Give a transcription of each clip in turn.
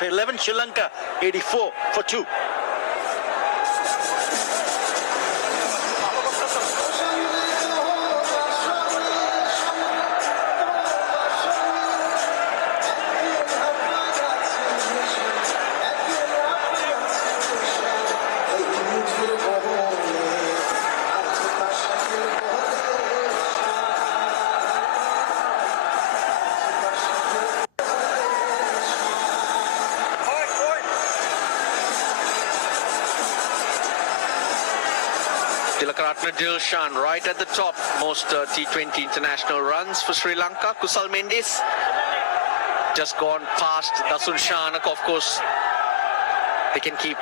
After 11, Sri Lanka 84 for 2. Tilakaratne Dilshan right at the top, most T20 international runs for Sri Lanka. Kusal Mendis just gone past Dasun Shanak. Of course, they can keep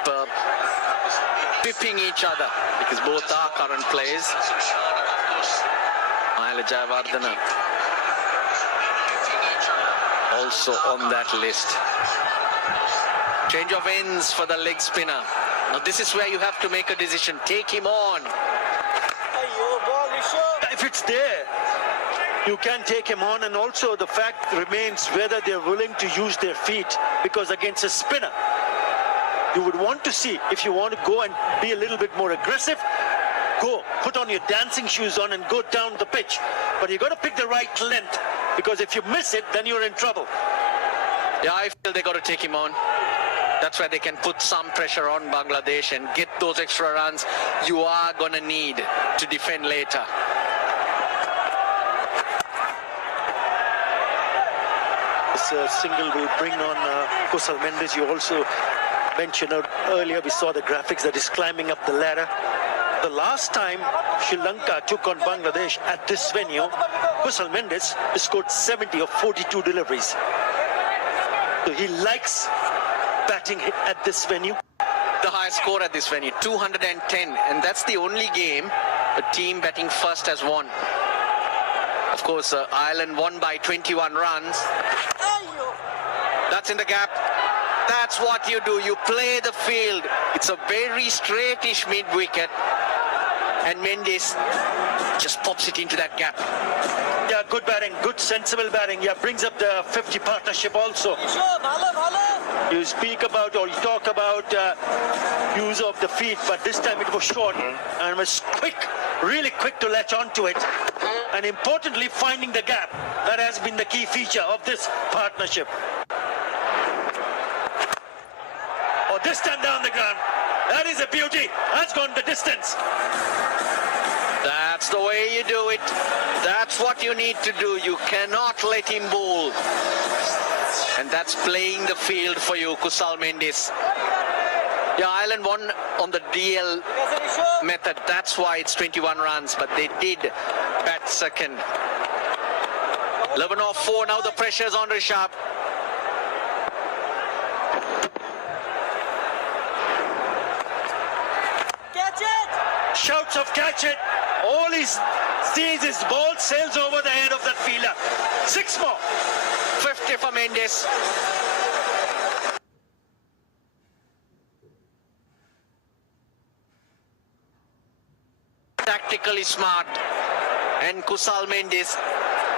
pipping each other because both are current players. Mahela Jayawardena also on that list. Change of ends for the leg spinner. Now this is where you have to make a decision. Take him on. If it's there, you can take him on, and also the fact remains whether they're willing to use their feet, because against a spinner, you would want to see, if you want to go and be a little bit more aggressive, go, put on your dancing shoes on and go down the pitch. But you got to pick the right length, because if you miss it, then you're in trouble. Yeah, I feel they got to take him on. That's where they can put some pressure on Bangladesh and get those extra runs you are going to need to defend later. This single will bring on Kusal Mendis. You also mentioned earlier, we saw the graphics that is climbing up the ladder. The last time Sri Lanka took on Bangladesh at this venue, Kusal Mendis scored 70 of 42 deliveries. So he likes batting at this venue. The highest score at this venue, 210, and that's the only game a team batting first has won. Of course, Ireland won by 21 runs. That's in the gap. That's what you do. You play the field. It's a very straightish mid-wicket, and Mendis just pops it into that gap. Yeah, good batting, good sensible batting. Yeah, brings up the 50 partnership also. You speak about, or you talk about use of the feet, but this time it was short and was quick, really quick to latch onto it. And importantly, finding the gap. That has been the key feature of this partnership. Oh, this time down the ground. That is a beauty. That's gone the distance. That's the way you do it. That's what you need to do. You cannot let him bowl. And that's playing the field for you, Kusal Mendis. Yeah, Ireland won on the DL method. That's why it's 21 runs, but they did bat second. 11 off 4. Now the pressure's on Rishabh. Catch it! Shouts of catch it. All he sees is ball sails over the head of that fielder. 6 more. 50 for Mendis. Tactically smart, and Kusal Mendis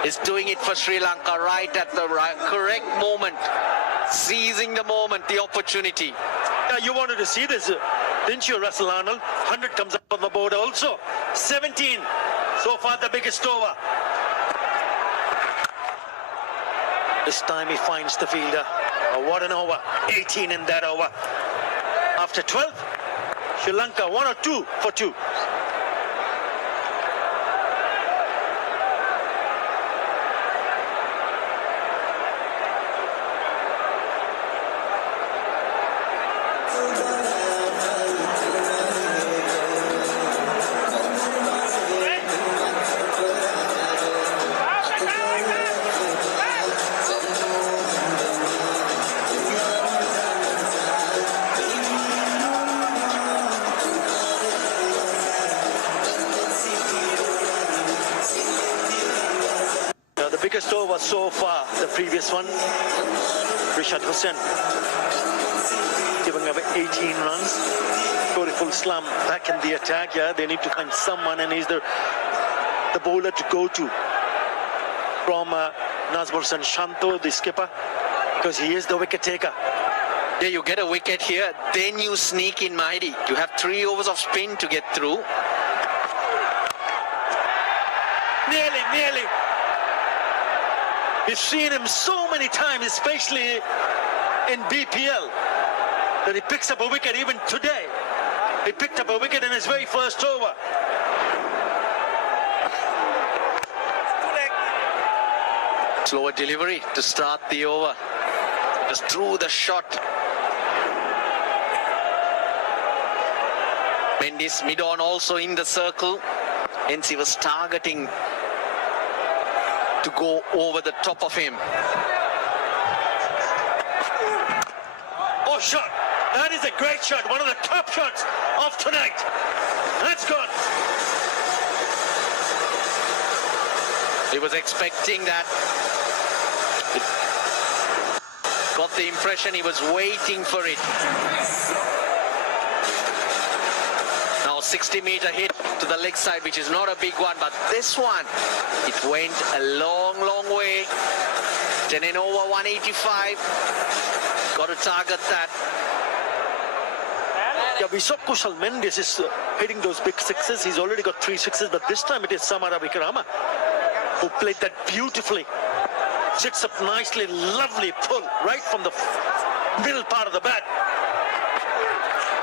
is doing it for Sri Lanka right at the correct moment, seizing the moment, the opportunity. Yeah, you wanted to see this, didn't you, Russell Arnold? 100 comes up on the board also. 17 so far, the biggest over. This time he finds the fielder. Oh, what an over. 18 in that over. After 12, Sri Lanka 1 or 2 for 2. Biggest over so far, the previous one, Rishad Hussain giving away 18 runs. Beautiful slam back in the attack. Yeah, they need to find someone, and he's the bowler to go to from Nazmur San Shanto, the skipper, because he is the wicket taker. Yeah, you get a wicket here, then you sneak in Mahdi. You have 3 overs of spin to get through. Nearly. We've seen him so many times, especially in BPL, that he picks up a wicket. Even today, he picked up a wicket in his very first over. Slower delivery to start the over. Just threw the shot. Mendes mid-on also in the circle. Hence he was targeting to go over the top of him. Oh, shot. That is a great shot. One of the top shots of tonight. That's gone. He was expecting that. Got the impression he was waiting for it. Now 60-meter hit to the leg side, which is not a big one, but this one, it went a long way. 10 in over 185. Got to target that. Yeah, we saw Kushal Mendes is hitting those big sixes. He's already got 3 sixes, but this time it is Samara Vikrama who played that beautifully. Sits up nicely, lovely pull right from the middle part of the bat.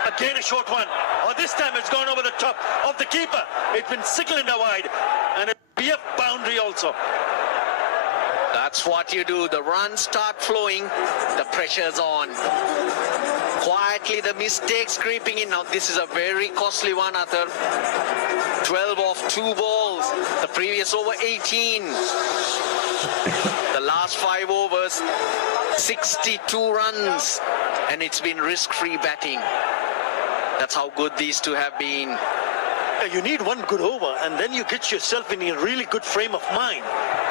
Again a short one. Oh, this time it's gone over the top of the keeper. It's been signaled wide, and a BF boundary also. That's what you do. The runs start flowing, the pressure's on. Quietly, the mistakes creeping in. Now, this is a very costly one, Athar. 12 off 2 balls. The previous over, 18. The last 5 overs, 62 runs. And it's been risk-free batting. That's how good these two have been. You need one good over, and then you get yourself in a really good frame of mind.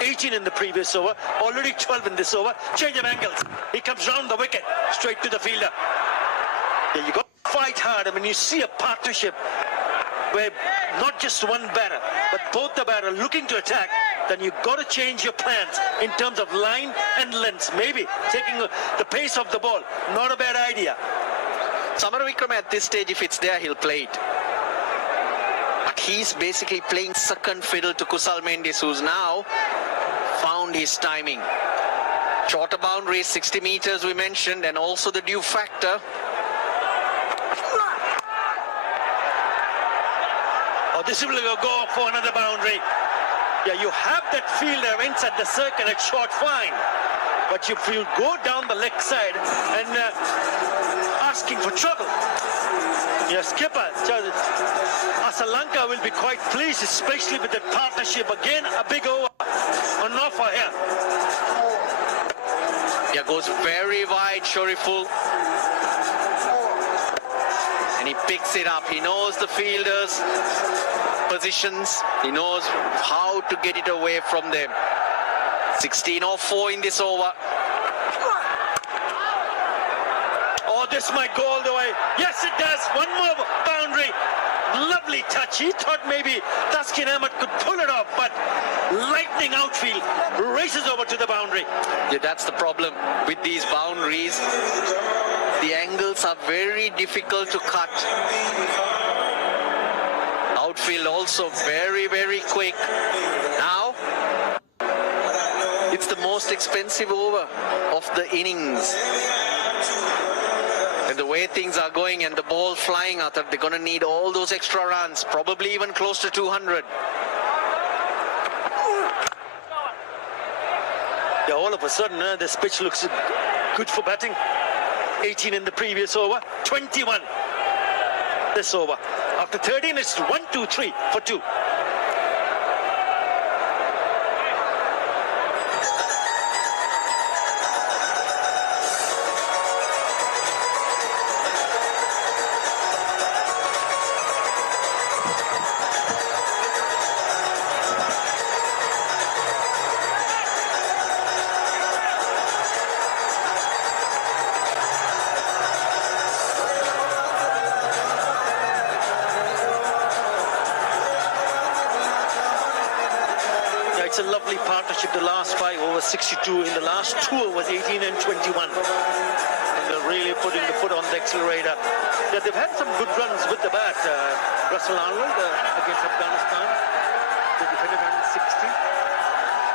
18 in the previous over, already 12 in this over. Change of angles. He comes round the wicket, straight to the fielder. Yeah, you got to fight hard. I mean, you see a partnership where not just one batter, but both the batter looking to attack, then you've got to change your plans in terms of line and length. Maybe taking the pace of the ball, not a bad idea. Samara Vikrama at this stage, if it's there, he'll play it. But he's basically playing second fiddle to Kusal Mendes, who's now found his timing. Shorter boundaries, 60 meters we mentioned, and also the due factor. Oh, this will go for another boundary. Yeah, you have that fielder inside the circle at short fine. But if you go down the leg side and asking for trouble, your skipper, Asalanka, will be quite pleased, especially with that partnership. Again, a big over on offer here. Yeah, goes very wide, Shariful. And he picks it up. He knows the fielders' positions. He knows how to get it away from them. 16 off 4 in this over. Oh, this might go all the way. Yes, it does. One more boundary. Lovely touch. He thought maybe Taskin Ahmed could pull it off, but lightning outfield races over to the boundary. Yeah, that's the problem with these boundaries. The angles are very difficult to cut. Outfield also very quick. Now, it's the most expensive over of the innings. And the way things are going and the ball flying out, they're going to need all those extra runs, probably even close to 200. Yeah, all of a sudden, this pitch looks good for batting. 18 in the previous over, 21 this over. After 13, it's 1, 2, 3 for 2. It's a lovely partnership. The last 5 over 62. In the last 2 overs, 18 and 21. And really putting the foot on the accelerator. Yeah, they've had some good runs with the bat. Russell Arnold against Afghanistan, they defended 160.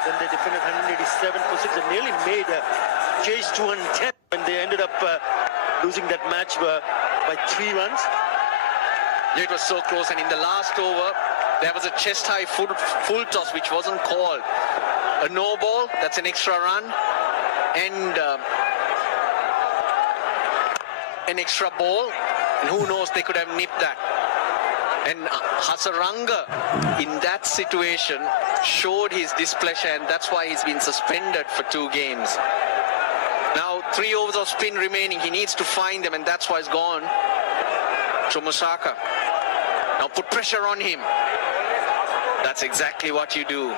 Then they defended 187 for 6 and nearly made a chase to 110 when they ended up losing that match by 3 runs. It was so close, and in the last over, there was a chest-high full toss which wasn't called. A no ball, that's an extra run, and an extra ball, and who knows, they could have nipped that. And Hasaranga, in that situation, showed his displeasure, and that's why he's been suspended for 2 games. Now, 3 overs of spin remaining. He needs to find them, and that's why he's gone. Chomusaka. Now put pressure on him. That's exactly what you do.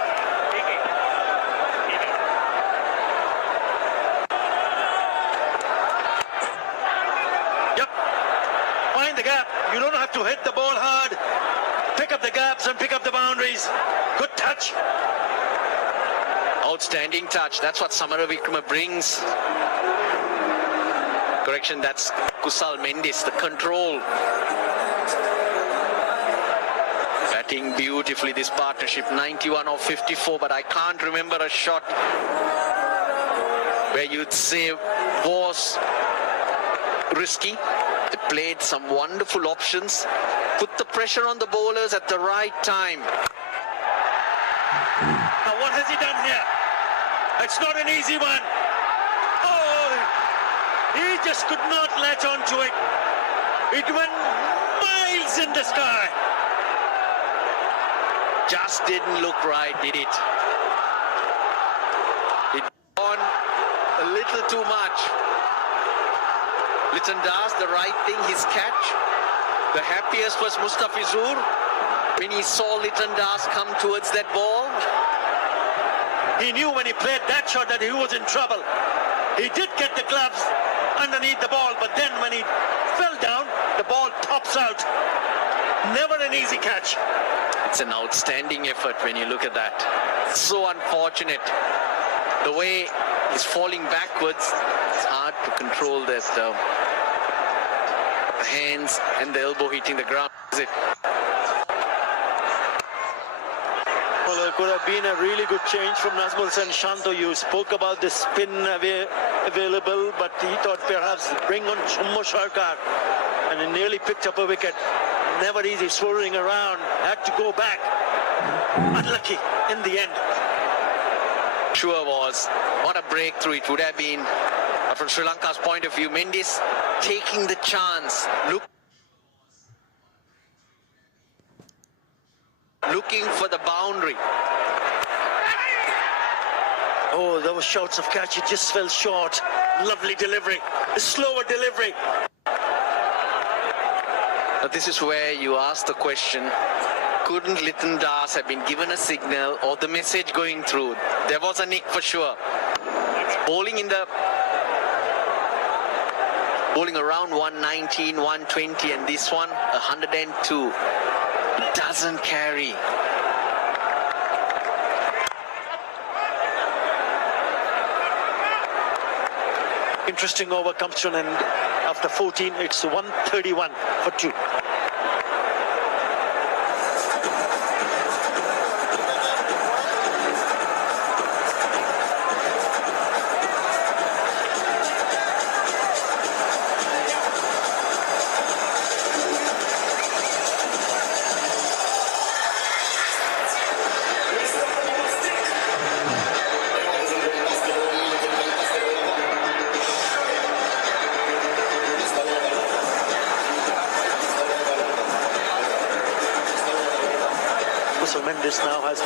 Yep. Find the gap. You don't have to hit the ball hard. Pick up the gaps and pick up the boundaries. Good touch. Outstanding touch. That's what Samara Vikrama brings. Correction, that's Kusal Mendis, the control. Batting beautifully, this partnership. 91 of 54, but I can't remember a shot where you'd say was risky. They played some wonderful options. Put the pressure on the bowlers at the right time. Now what has he done here? It's not an easy one. Oh, he just could not latch onto it. It went miles in the sky. Just didn't look right, did it? It gone a little too much. Litton Das, the right thing, his catch. The happiest was Mustafizur when he saw Litton Das come towards that ball. He knew when he played that shot that he was in trouble. He did get the gloves underneath the ball, but then when he fell down, the ball pops out. Never an easy catch. It's an outstanding effort when you look at that. So unfortunate. The way he's falling backwards, it's hard to control this though. The hands and the elbow hitting the ground, is it? Well, it could have been a really good change from Nazmul Sen Shanto. You spoke about the spin available, but he thought perhaps bring on Chummo Sharkar, and he nearly picked up a wicket. Never easy, swirling around, had to go back. Unlucky in the end. Sure was. What a breakthrough it would have been. But from Sri Lanka's point of view, Mendis taking the chance, looking for the boundary. Oh, there were shouts of catch, it just fell short. Lovely delivery, a slower delivery. But this is where you ask the question, couldn't Litton Das have been given a signal or the message going through? There was a nick for sure. Bowling around 119, 120, and this one 102. It doesn't carry. Interesting over comes to an end. After 14, it's 131 for 2. Mendis now has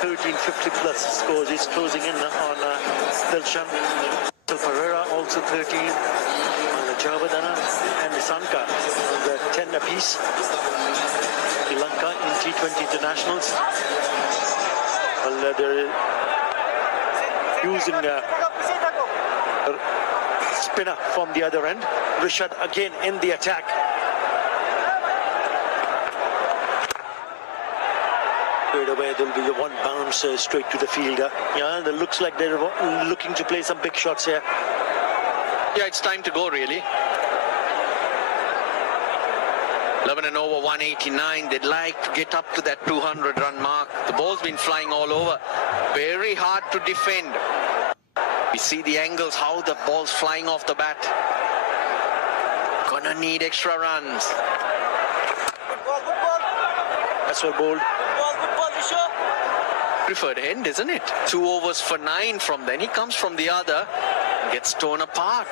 1350 plus scores. He's closing in on Dilshan. Pereira also 13. Javadana and Sanka the 10 apiece. Sri Lanka in T20 internationals. Well, they're using a spinner from the other end. Rishad again in the attack. Away, there'll be one bounce straight to the fielder. Yeah, it looks like they're looking to play some big shots here. Yeah, it's time to go, really. 11 and over 189. They'd like to get up to that 200 run mark. The ball's been flying all over. Very hard to defend. We see the angles, how the ball's flying off the bat. Gonna need extra runs. That's well bowled. Preferred end, isn't it? 2 overs for 9 from then. He comes from the other, gets torn apart.